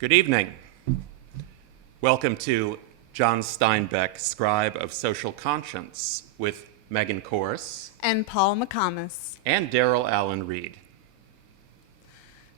Good evening. Welcome to John Steinbeck, Scribe of Social Conscience, with Megan Corse and Paul McComas and Daryl Allen Reed.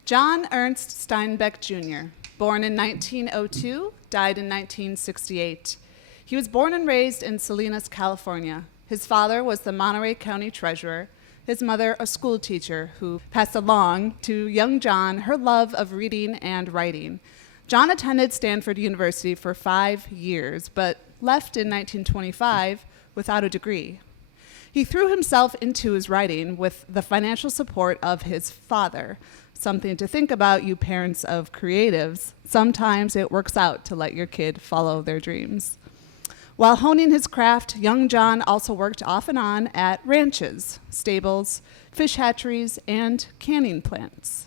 John Ernst Steinbeck Jr., born in 1902, died in 1968. He was born and raised in Salinas, California. His father was the Monterey County treasurer, his mother a school teacher who passed along to young John her love of reading and writing. John attended Stanford University for 5 years, but left in 1925 without a degree. He threw himself into his writing with the financial support of his father. Something to think about, you parents of creatives. Sometimes it works out to let your kid follow their dreams. While honing his craft, young John also worked off and on at ranches, stables, fish hatcheries, and canning plants.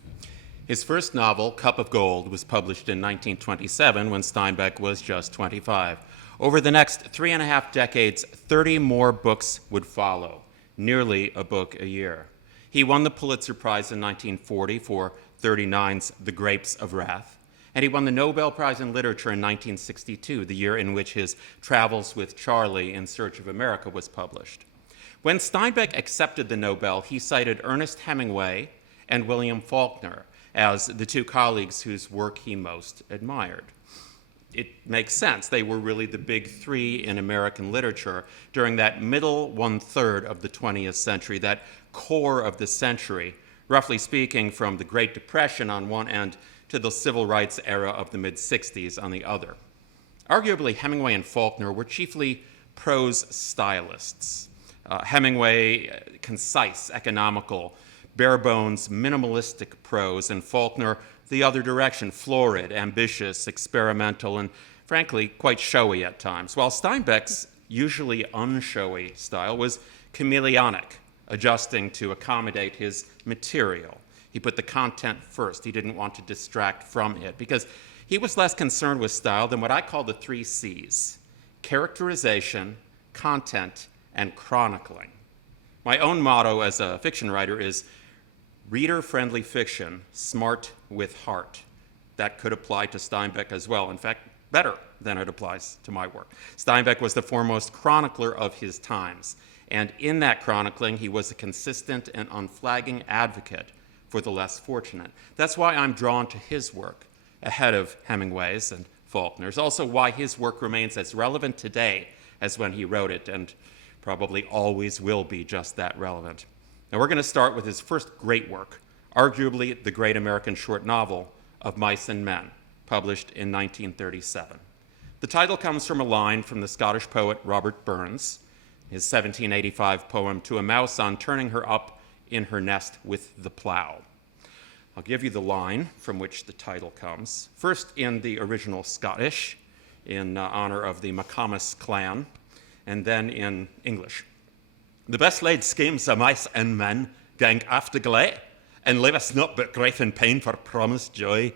His first novel, Cup of Gold, was published in 1927 when Steinbeck was just 25. Over the next 3.5 decades, 30 more books would follow, nearly a book a year. He won the Pulitzer Prize in 1940 for 39's The Grapes of Wrath, and he won the Nobel Prize in Literature in 1962, the year in which his Travels with Charlie in Search of America was published. When Steinbeck accepted the Nobel, he cited Ernest Hemingway and William Faulkner as the two colleagues whose work he most admired. It makes sense. They were really the big three in American literature during that middle one-third of the 20th century, that core of the century, roughly speaking, from the Great Depression on one end to the civil rights era of the mid-60s on the other. Arguably, Hemingway and Faulkner were chiefly prose stylists. Hemingway, concise, economical, bare-bones, minimalistic prose, and Faulkner, the other direction, florid, ambitious, experimental, and frankly, quite showy at times, while Steinbeck's usually unshowy style was chameleonic, adjusting to accommodate his material. He put the content first. He didn't want to distract from it because he was less concerned with style than what I call the 3 C's: characterization, content, and chronicling. My own motto as a fiction writer is reader-friendly fiction, smart with heart. That could apply to Steinbeck as well. In fact, better than it applies to my work. Steinbeck was the foremost chronicler of his times, and in that chronicling, he was a consistent and unflagging advocate for the less fortunate. That's why I'm drawn to his work ahead of Hemingway's and Faulkner's, also why his work remains as relevant today as when he wrote it, and probably always will be just that relevant. Now we're going to start with his first great work, arguably the great American short novel of Mice and Men, published in 1937. The title comes from a line from the Scottish poet Robert Burns, his 1785 poem To a Mouse on Turning Her Up in Her Nest with the Plow. I'll give you the line from which the title comes, first in the original Scottish, in honor of the McComas clan, and then in English. The best laid schemes of mice and men gang after gley, and leave us not but grief and pain for promised joy.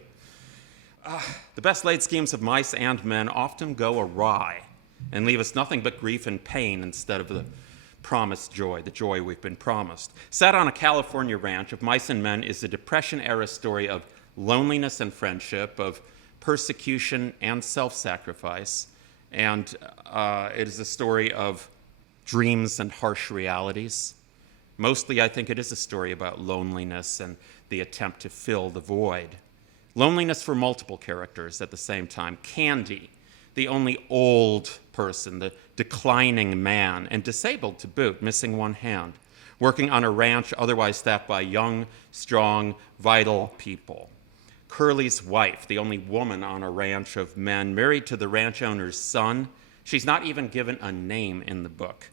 The best laid schemes of mice and men often go awry and leave us nothing but grief and pain instead of the promised joy, the joy we've been promised. Set on a California ranch, Of Mice and Men is a Depression-era story of loneliness and friendship, of persecution and self-sacrifice, and it is a story of dreams and harsh realities. Mostly, I think it is a story about loneliness and the attempt to fill the void. Loneliness for multiple characters at the same time. Candy, the only old person, the declining man, and disabled to boot, missing one hand, working on a ranch otherwise staffed by young, strong, vital people. Curly's wife, the only woman on a ranch of men, married to the ranch owner's son. She's not even given a name in the book.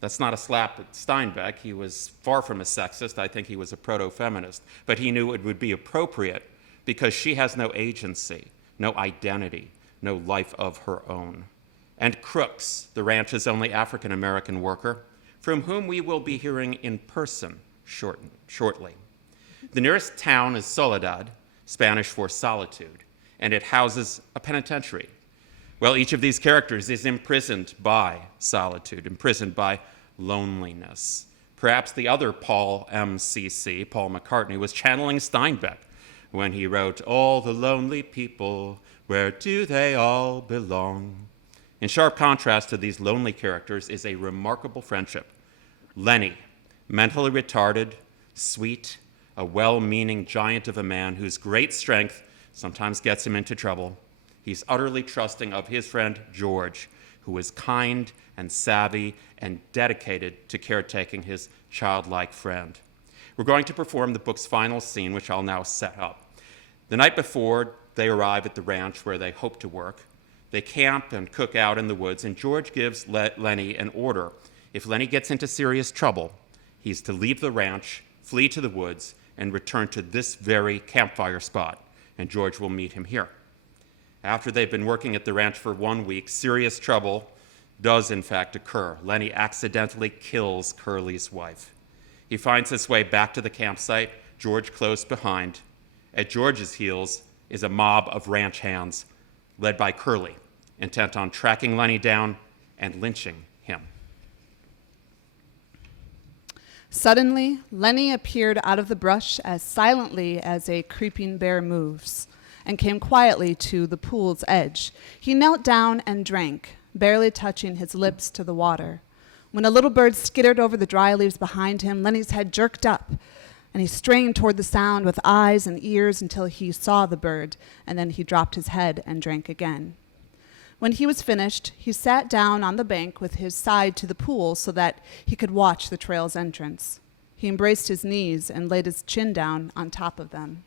That's not a slap at Steinbeck. He was far from a sexist. I think he was a proto-feminist. But he knew it would be appropriate because she has no agency, no identity, no life of her own. And Crooks, the ranch's only African-American worker, from whom we will be hearing in person shortly. The nearest town is Soledad, Spanish for solitude, and it houses a penitentiary. Well, each of these characters is imprisoned by solitude, imprisoned by loneliness. Perhaps the other Paul MCC, Paul McCartney, was channeling Steinbeck when he wrote, "All the lonely people, where do they all belong?" In sharp contrast to these lonely characters is a remarkable friendship. Lennie, mentally retarded, sweet, a well-meaning giant of a man whose great strength sometimes gets him into trouble. He's utterly trusting of his friend George, who is kind and savvy and dedicated to caretaking his childlike friend. We're going to perform the book's final scene, which I'll now set up. The night before, they arrive at the ranch where they hope to work. They camp and cook out in the woods, and George gives Lennie an order. If Lennie gets into serious trouble, he's to leave the ranch, flee to the woods, and return to this very campfire spot, and George will meet him here. After they've been working at the ranch for 1 week, serious trouble does in fact occur. Lennie accidentally kills Curly's wife. He finds his way back to the campsite, George close behind. At George's heels is a mob of ranch hands led by Curly, intent on tracking Lennie down and lynching him. Suddenly, Lennie appeared out of the brush as silently as a creeping bear moves, and came quietly to the pool's edge. He knelt down and drank, barely touching his lips to the water. When a little bird skittered over the dry leaves behind him, Lennie's head jerked up, and he strained toward the sound with eyes and ears until he saw the bird, and then he dropped his head and drank again. When he was finished, he sat down on the bank with his side to the pool so that he could watch the trail's entrance. He embraced his knees and laid his chin down on top of them.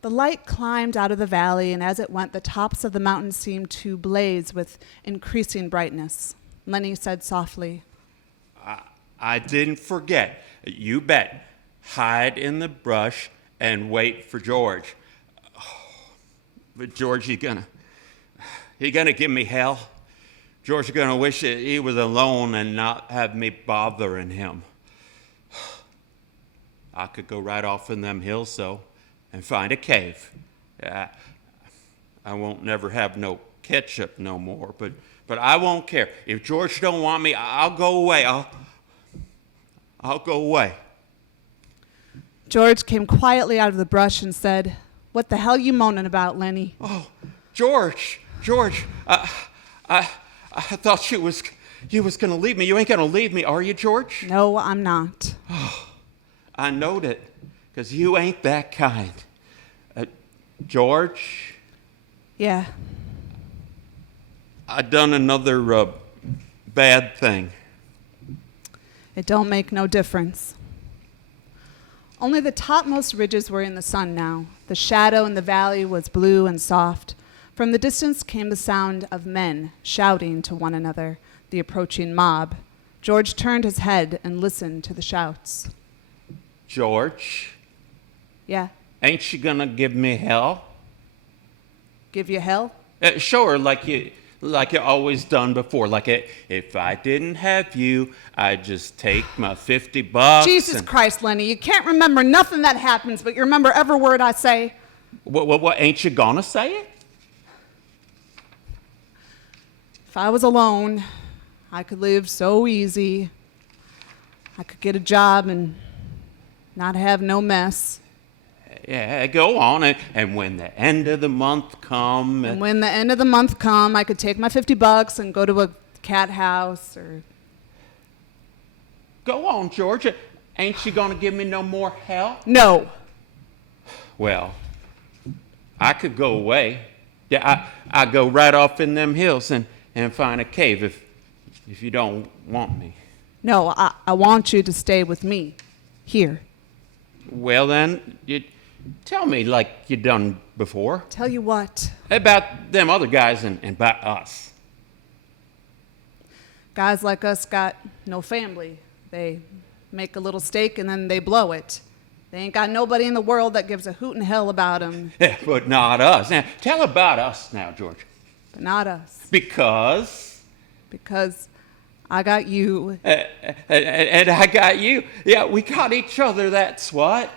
The light climbed out of the valley, and as it went, the tops of the mountains seemed to blaze with increasing brightness. Lennie said softly, I didn't forget. You bet. Hide in the brush and wait for George. But George, he gonna give me hell. George gonna wish that he was alone and not have me bothering him. I could go right off in them hills, so, and find a cave. I won't never have no ketchup no more, but I won't care. If George don't want me, I'll go away. I'll go away. George came quietly out of the brush and said, "What the hell you moaning about, Lennie?" Oh, George, I thought you was gonna leave me. You ain't gonna leave me, are you, George? No, I'm not. I knowed it, 'cause you ain't that kind. George? Yeah. I done another bad thing. It don't make no difference. Only the topmost ridges were in the sun now. The shadow in the valley was blue and soft. From the distance came the sound of men shouting to one another, the approaching mob. George turned his head and listened to the shouts. George? Yeah. Ain't you gonna give me hell? Give you hell? Sure, like you always done before. If I didn't have you, I'd just take my $50. Jesus Christ, Lennie, you can't remember nothing that happens, but you remember every word I say. What, ain't you gonna say it? If I was alone, I could live so easy. I could get a job and not have no mess. Yeah, go on. And when the end of the month come... And when the end of the month come, I could take my $50 and go to a cat house or... Go on, George. Ain't you gonna give me no more hell? No. Well, I could go away. Yeah, I go right off in them hills and find a cave if you don't want me. No, I want you to stay with me here. Well, then, you tell me like you done before. Tell you what. About them other guys and about us. Guys like us got no family. They make a little stake and then they blow it. They ain't got nobody in the world that gives a hoot in hell about them. Yeah, but not us. Now, tell about us now, George. But not us. Because I got you. And I got you. Yeah, we got each other, that's what.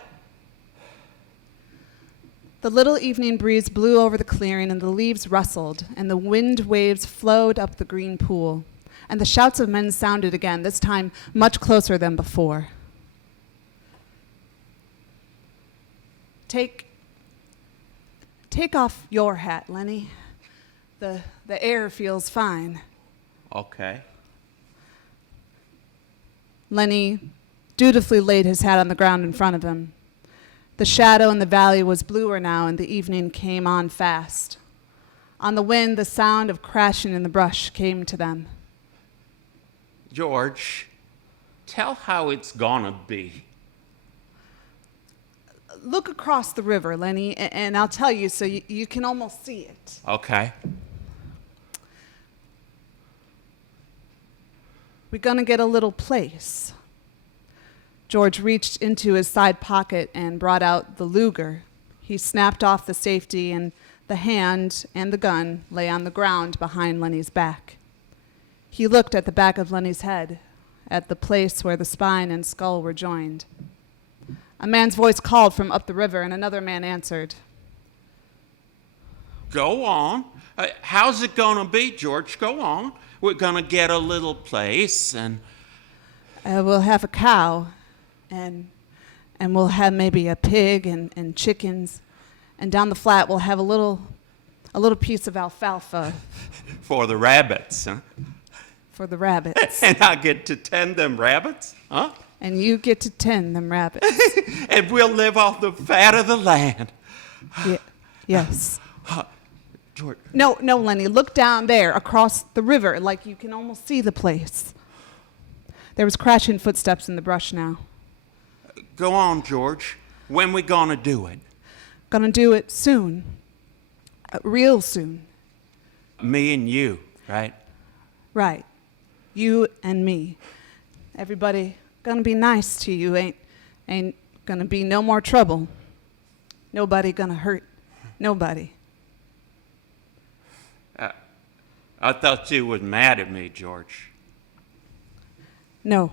The little evening breeze blew over the clearing, and the leaves rustled, and the wind waves flowed up the green pool. And the shouts of men sounded again, this time much closer than before. Take Take off your hat, Lennie. The air feels fine. Okay. Lennie dutifully laid his hat on the ground in front of him. The shadow in the valley was bluer now, and the evening came on fast. On the wind, the sound of crashing in the brush came to them. George, tell how it's gonna be. Look across the river, Lennie, and I'll tell you so you can almost see it. Okay. We're gonna get a little place. George reached into his side pocket and brought out the Luger. He snapped off the safety, and the hand and the gun lay on the ground behind Lennie's back. He looked at the back of Lennie's head, at the place where the spine and skull were joined. A man's voice called from up the river, and another man answered. Go on. How's it gonna be, George? Go on. We're gonna get a little place, and We'll have a cow, and we'll have maybe a pig and chickens, and down the flat we'll have a little piece of alfalfa for the rabbits, huh? for the rabbits. And I get to tend them rabbits, huh? And you get to tend them rabbits. And we'll live off the fat of the land. Yes. George. No, Lennie, look down there across the river, like you can almost see the place. There was crashing footsteps in the brush now. Go on, George. When we gonna do it? Gonna do it soon. Real soon. Me and you, right? Right. You and me. Everybody gonna be nice to you. Ain't gonna be no more trouble. Nobody gonna hurt nobody. I thought you was mad at me, George. No,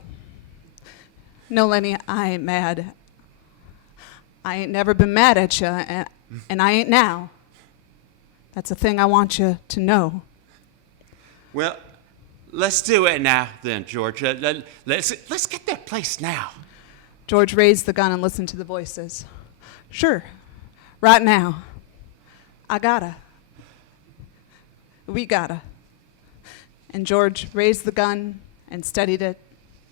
Lennie, I ain't mad. I ain't never been mad at you, and I ain't now. That's a thing I want you to know. Well, let's do it now, then, George. Let's get that place now. George raised the gun and listened to the voices. Sure, right now. I gotta. We gotta. And George raised the gun and steadied it,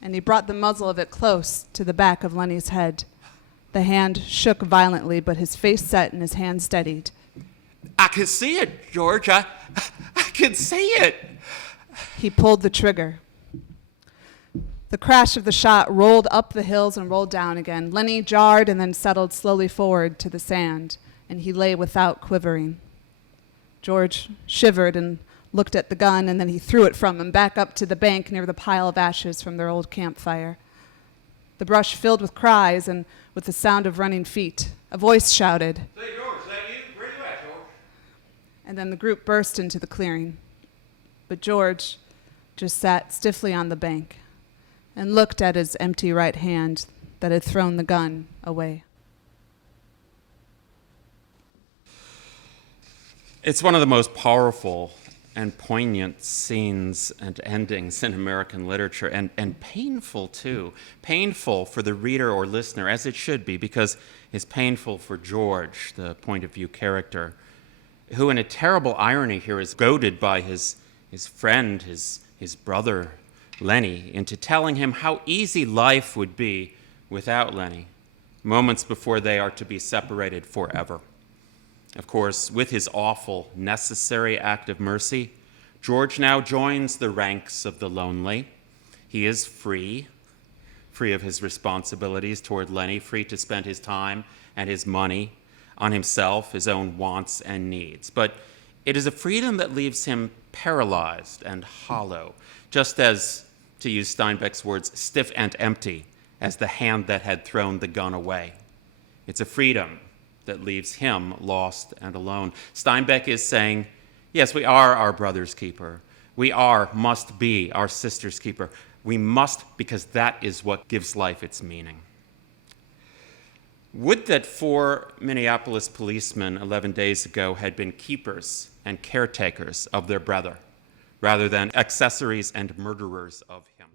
and he brought the muzzle of it close to the back of Lennie's head. The hand shook violently, but his face set and his hand steadied. I can see it, George. I can see it. He pulled the trigger. The crash of the shot rolled up the hills and rolled down again. Lennie jarred and then settled slowly forward to the sand, and he lay without quivering. George shivered and looked at the gun, and then he threw it from him back up to the bank near the pile of ashes from their old campfire. The brush filled with cries and with the sound of running feet. A voice shouted, Say, George, is that you? Where you at, George? and then the group burst into the clearing. But George just sat stiffly on the bank and looked at his empty right hand that had thrown the gun away. It's one of the most powerful and poignant scenes and endings in American literature, and painful too. Painful for the reader or listener, as it should be, because it's painful for George, the point of view character, who in a terrible irony here is goaded by his friend, his brother, Lennie, into telling him how easy life would be without Lennie, moments before they are to be separated forever. Of course, with his awful, necessary act of mercy, George now joins the ranks of the lonely. He is free of his responsibilities toward Lennie, free to spend his time and his money on himself, his own wants and needs. But it is a freedom that leaves him paralyzed and hollow, just as, to use Steinbeck's words, stiff and empty as the hand that had thrown the gun away. It's a freedom that leaves him lost and alone. Steinbeck is saying, yes, we are our brother's keeper. We must be our sister's keeper. We must, because that is what gives life its meaning. Would that 4 Minneapolis policemen 11 days ago had been keepers and caretakers of their brother, rather than accessories and murderers of him.